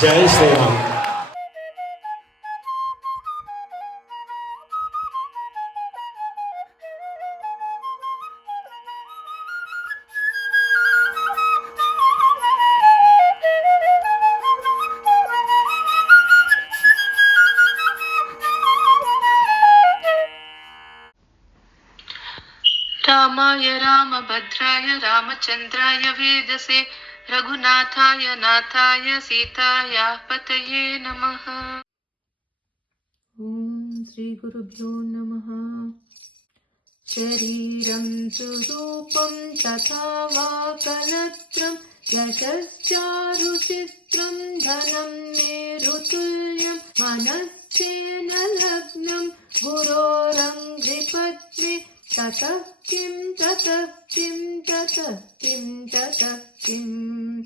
जय श्रीराम। रामाय रामभद्राय रामचन्द्राय वेदसे रघुनाथाय नाथाय सीतायाः पतये नमः। ॐ श्रीगुरुभ्यो नमः। शरीरं सुरूपं तथा वा कलत्रं यशश्चारुचित्रं धनं मेरुतुल्यं मनश्चेन लग्नं गुरोरङ्घ्रिपद्मे ततः किं ततः किं ततः किं ततः किम्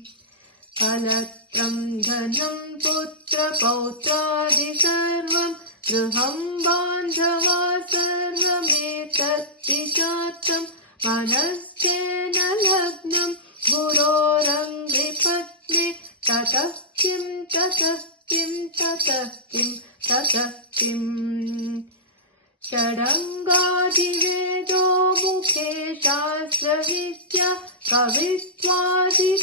कलत्रं धनं पुत्रपौत्रादि सर्वं गृहं बान्धवा सर्वमेतत् विजातं मनश्चेन लग्नं गुरोरङ्घ्रिपद्मे ततः किं ततः किं ततः किं ततः किम् षडङ्गादिवेदो मुखे शास्त्रविद्या कवित्वादिगद्यं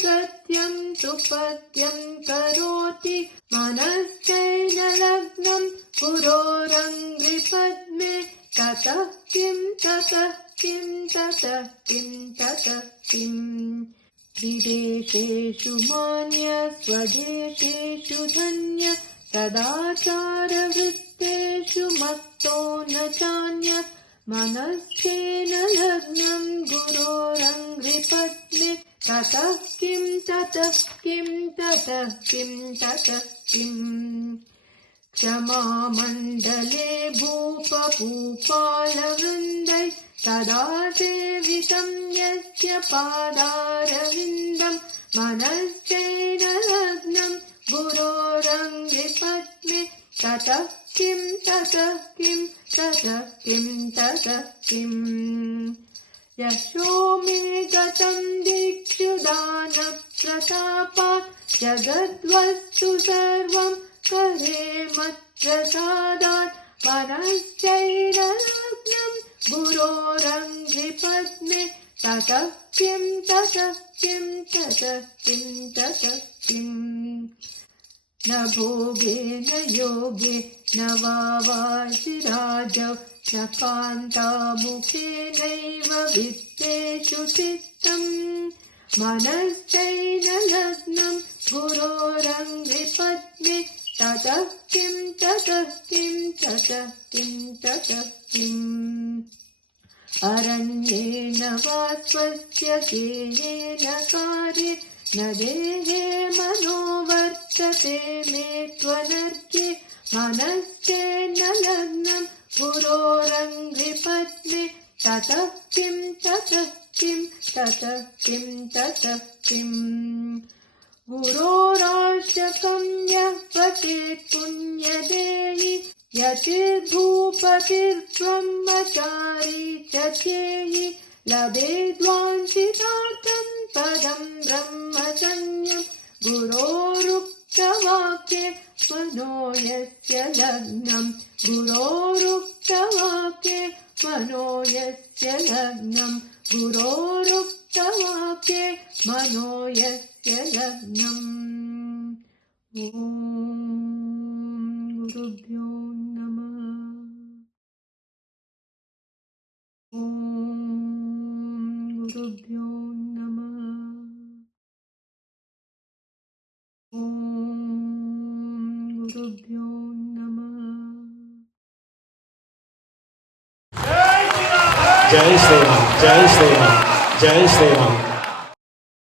सुपद्यं करोति मनश्चैन लग्नं गुरोरङ्घ्रिपद्मे ततः किं ततः किं ततः किं ततः किम् विदेशेषु मान्य स्वदेशेषु धन्य सदाचारवृत्तेषु मत्तो न चान्य मनश्चेन लग्नं गुरोरङ्घ्रिपद्मे ततः किं ततः किं ततः किं ततः किम् क्षमामण्डले भूपभूपालवृन्दै सदा सेवितं यस्य पादारविन्दं मनश्चैन लग्नं गुरोरङ्घ्रिपद्मे ततः किं ततः किं ततः किं ततः किम् यशो मे गतं दिक्षुदानप्रतापात् जगद्वस्तु सर्वं करे मत्प्रसादात् मनश्चैन लग्नं गुरोरङ्घ्रिपद्मे ततः किं ततः किं ततः किं ततः किम् न भोगेन योगे न वा वासिराजौ न कान्तामुखेनैव वित्तेषु चित्तम् मनश्चैन लग्नं गुरोरङ्घ्रिपद्मे ततः किं ततः किं ततः किं ततः किम् अरण्येन वा स्वस्य गेयेन कार्ये न देहे मनो वर्तते मे त्वनर्घ्ये मनश्चेन लग्नं गुरोरङ्घ्रिपद्मे ततः किं ततः किं ततः किं ततः किम् गुरोराश्रकं यः पठेत् पुण्यदेहि यतिर्भूपतिर्ब्रह्मचारी च चेहि लभेद्वाञ्छितार्थं पदं ब्रह्मचर्यं गुरोरुक्तवाक्ये मनो यस्य लग्नं गुरोरुक्तवाक्ये मनो यस्य लग्नं गुरोरुक्तवाक्ये मनो यस्य लग्नम्। ॐ गुरुभ्यो नमः। ॐ गुरुभ्यो नमः। ॐ गुरुभ्यो नमः। जय श्रीराम, जय श्रीराम, जय श्रीराम।